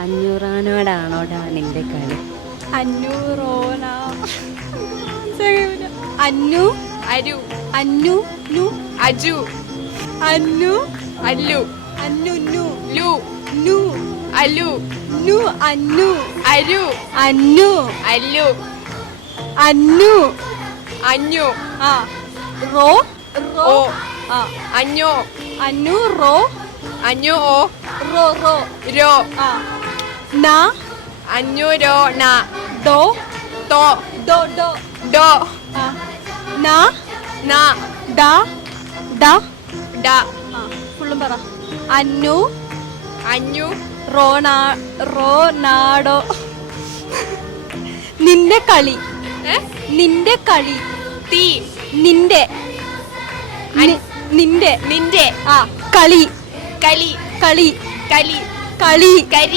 അഞ്ഞൂറാനോടാണോടാ നിന്റെ കളി? അഞ്ഞൂറോന അന്നു അരു അന്നു നു അജു അന്നു അല്ലു അന്നു നു ലു നു അലു നു അന്നു അരു അന്നു അല്ലു അന്നു അഞ്ഞു ആ റോ റോ ഓ ആ അഞ്ഞോ അന്നു റോ അഞ്ഞു ഓ റോ റോ രോ ആ ന അഞ്ഞൂരോ ന ദോ തോ ദോ ദോ ഡോ ആ ന ന ഡ ഡ ഡ ആ ഫുള്ളും പറ അന്നു അഞ്ഞു റോനാഡോ നിന്റെ കളി നിന്റെ കളി തീ നിന്റെ നിന്റെ നിന്റെ ആ കളി കലി കളി കലി കളി കരി